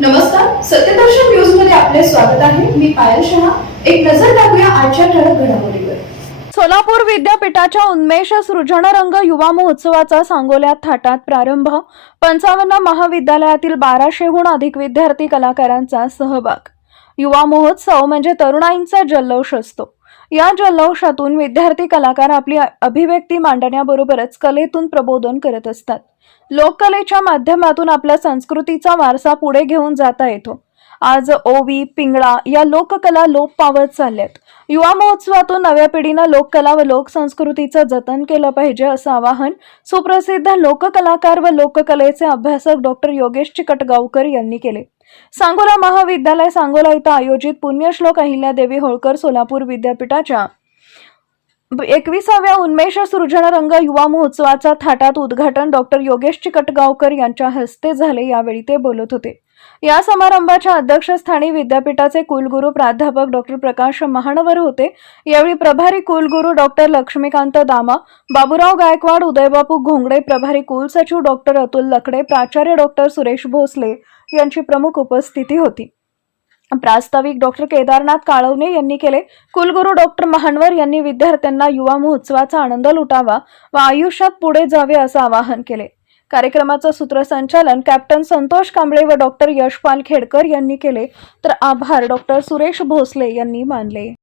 नमस्कार सत्यदर्शन न्यूजमध्ये आपले स्वागत आहे. मी पायल शहा. एक नजर टाकूया आजच्या ठळक घडामोडीवर. सोलापूर विद्यापीठाच्या उन्मेष सृजनरंग युवा महोत्सवाचा सांगोल्यात थाटात प्रारंभ. पंचावन्न महाविद्यालयातील बाराशेहून अधिक विद्यार्थी कलाकारांचा सहभाग. युवा महोत्सव म्हणजे तरुणाईंचा जल्लोष असतो. या जल्लोषातून विद्यार्थी कलाकार आपली अभिव्यक्ती मांडण्याबरोबरच कलेतून प्रबोधन करत असतात. लोककलेच्या माध्यमातून आपल्या संस्कृतीचा वारसा पुढे घेऊन जाता येतो. आज ओवी पिंगळा या लोककला लोप पावत चालल्यात. युवा महोत्सवातून नव्या पिढीनं लोककला व लोकसंस्कृतीचं जतन केलं पाहिजे असं आवाहन सुप्रसिद्ध लोककलाकार व लोककलेचे अभ्यासक डॉक्टर योगेश चिकटगावकर यांनी केले. सांगोला महाविद्यालय सांगोला इथं आयोजित पुण्यश्लोक अहिल्यादेवी होळकर सोलापूर विद्यापीठाच्या एकविसाव्या उन्मेष सृजनरंग युवा महोत्सवाचा थाटात उद्घाटन डॉक्टर योगेश चिकटगावकर यांच्या हस्ते झाले यावेळी ते बोलत होते. या समारंभाच्या अध्यक्षस्थानी विद्यापीठाचे कुलगुरू प्राध्यापक डॉक्टर प्रकाश महानवर होते. यावेळी प्रभारी कुलगुरू डॉक्टर लक्ष्मीकांत दामा बाबुराव गायकवाड उदयबापू घोंगडे प्रभारी कुलसचिव डॉक्टर अतुल लकडे प्राचार्य डॉक्टर सुरेश भोसले यांची प्रमुख उपस्थिती होती. प्रास्ताविक डॉक्टर केदारनाथ काळवणे यांनी केले. कुलगुरू डॉक्टर महानवर यांनी विद्यार्थ्यांना युवा महोत्सवाचा आनंद लुटावा व आयुष्यात पुढे जावे असं आवाहन केले. कार्यक्रमाचं सूत्रसंचालन कॅप्टन संतोष कांबळे व डॉक्टर यशपाल खेडकर यांनी केले. तर आभार डॉक्टर सुरेश भोसले यांनी मानले.